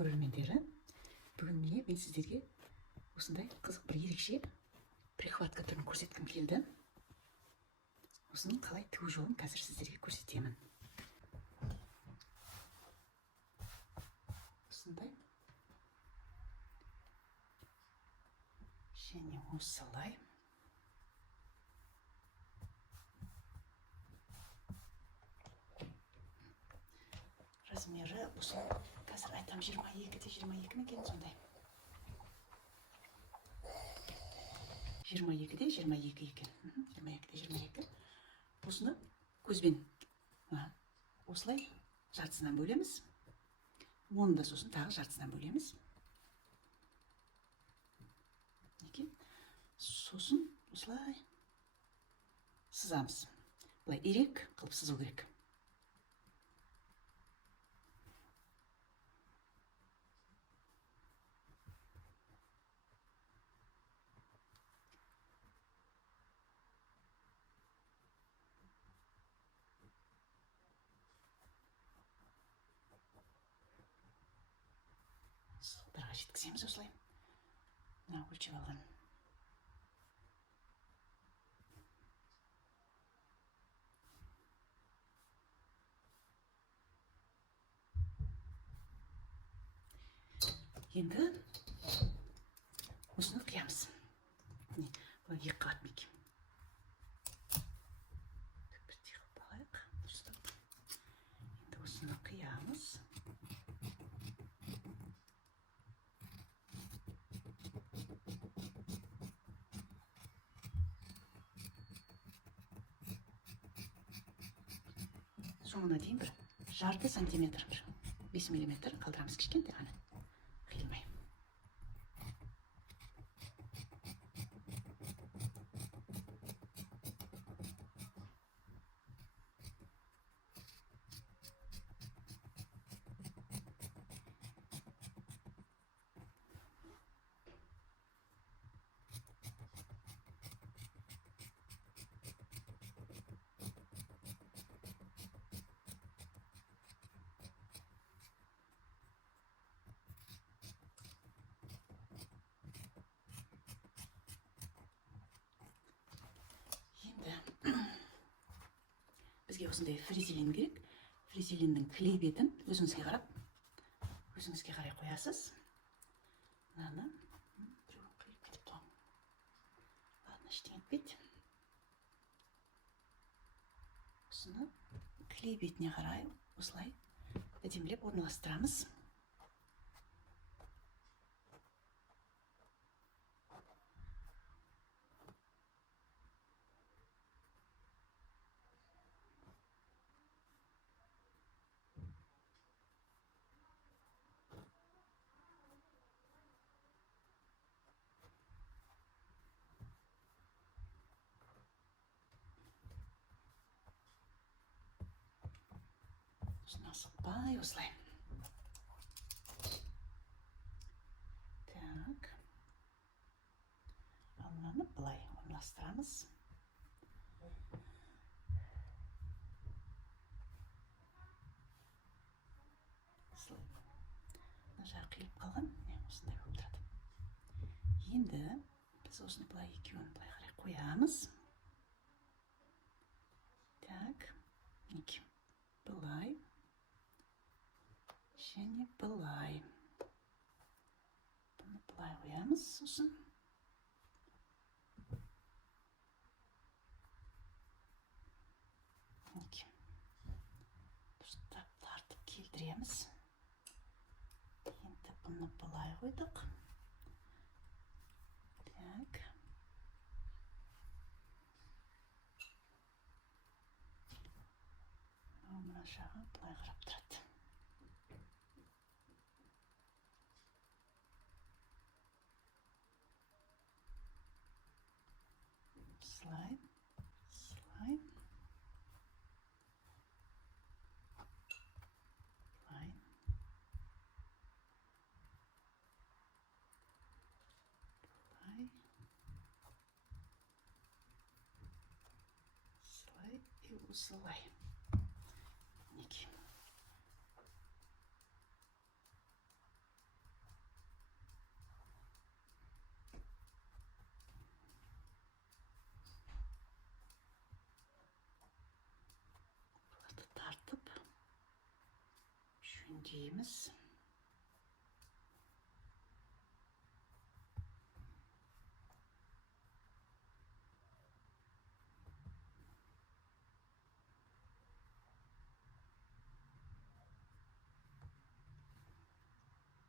көрермендері, бүгін міне мен сіздерге осындай қызық бір ерекше прихватка түрін көрсеткім келді. Осының қалай тігу жолын қазір сіздерге көрсетемін. Осындай және осылай. Размері осы қазір айтам 22-де 22 ме екен, сондай. 22-де 22 екен. 22-де 22. Осыны көзбен осылай жартысынан бөлеміз. Оны да сосын тағы жартысынан бөлеміз. Сосын осылай сызамыз. Бұлай ирек қылып сызу керек. Сылдарға жеткіземіз осылай. Мына өлшеп алған. Енді осыны қиямыз. Бұл екі қабат ма екен. Бірдей қылып алайық. Енді осыны қиямыз. Соңына дейін бір жарты сантиметр, 5 миллиметр қалдырамыз, кішкентай ғана, қиылмай. Бізге осындай фрезелин керек. Фрезелиннің клей бетін өзіңізге қарай қоясыз. Мынаны біреуін қиып кетіп тұғым. Ладно, ештеңе етпейді. Осыны клей бетіне қарай осылай әдемілеп орналастырамыз. Асықпай осылай. Так. Ал мынаны былай орналастырамыз. Мына жағы қиылып қалған. Осындай болып тұрады. Енді біз осыны былай екеуін былай қарай қоямыз. Так. Былай. Және былай. Бұны былай қоямыз сосын. Дұрыстап тартып келдіреміз. Енді бұны былай қойдық. Так. Мына жағы былай қарап тұрады. Слай. Слай. Слай. Слай. Слай и осылай. Мінекей. Түйеміз.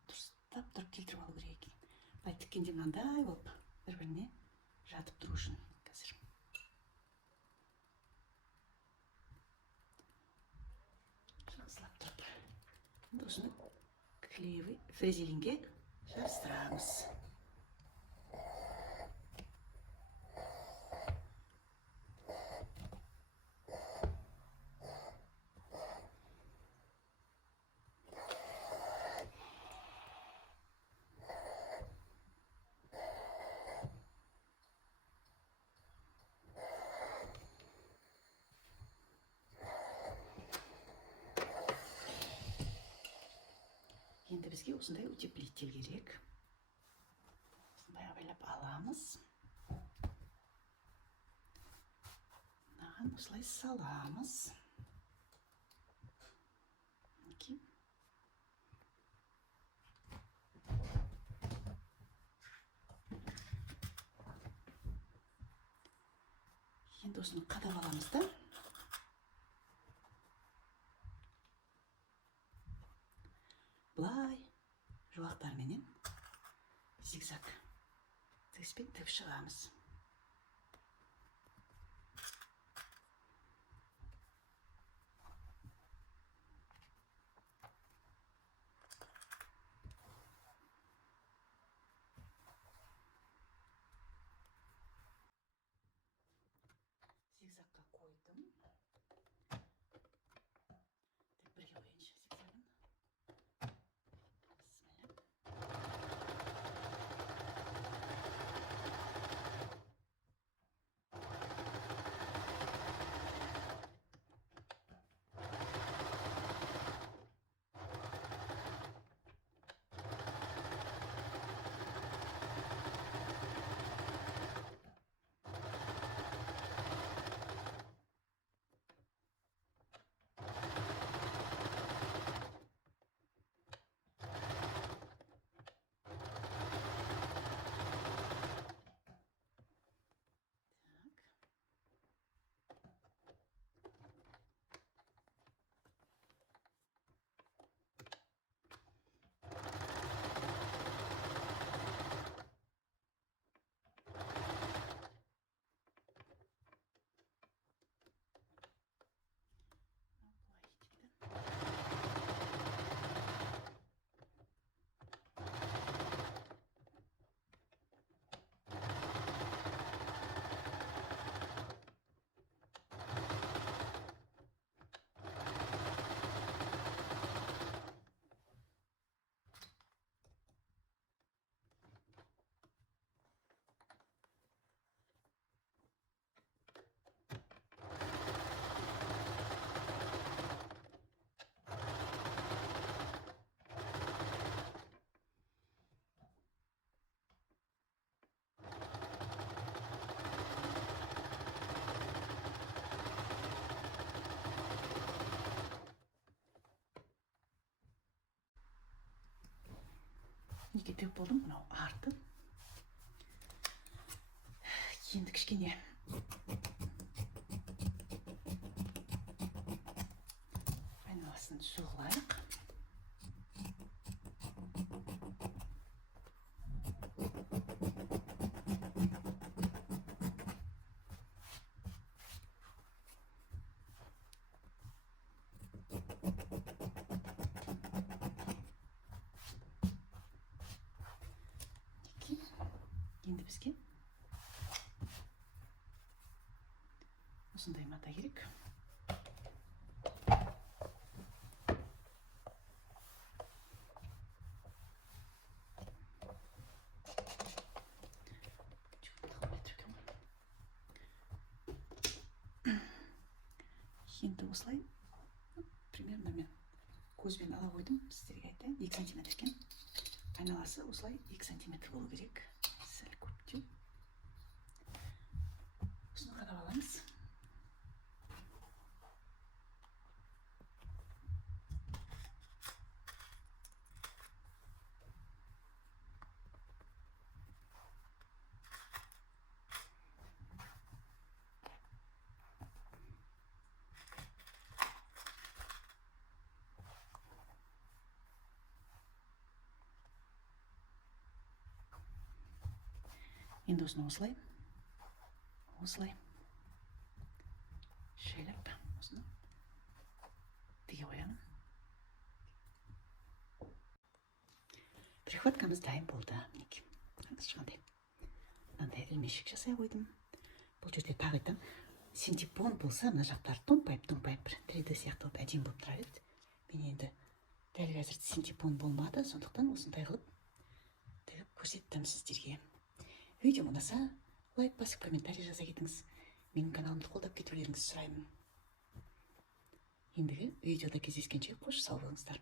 Дұрыстап тұрып келтіріп алу керек екен. Былай тіккенде мынандай болып бір-біріне жатып тұру үшін қазір. Жақсылап тұрып. Енді осыны клеевый фрезелинге жабыстырамыз. Енді бізге осындай утеплитель керек. Осындай абайлап аламыз. Мынаған осылай саламыз. Енді осыны қадап аламыз да. Былай жолақтарменен зигзаг тігіспен тігіп шығамыз. Зигзагқа қойдым. Тек бірге қояйыншы зигзагын. Неге тігіп болдым, мынау арты. Енді кішкене айналасын соғылайық. Енді бізге осындай мата керек. Енді осылай примерно мен көзбен ала қойдым, сіздерге айтайын, 2 сантиметр екен. Айналасы осылай 2 сантиметр болу керек. Сәл көптеу. Осыны қадап аламыз. Енді осыны осылай шайлап осыны тіге қоямын. Прихваткамыз дайын болды. Мінекей. Қандай. Мынандай ілмешек жасай қойдым. Бұл жерде тағы айтам, синтепон болса, мына жақтары томпайып бір 3D сияқты болып әдемі болып тұра береді. Мен енді дәл қазір синтепон болмады, сондықтан осындай қылып тігіп көрсеттім сіздерге. Видео ұнаса, лайк басып, комментарий жаза кетіңіз. Менің каналымды қолдап кетулеріңізді сұраймын. Ендігі видеода кездескенше қош сау болыңыздар.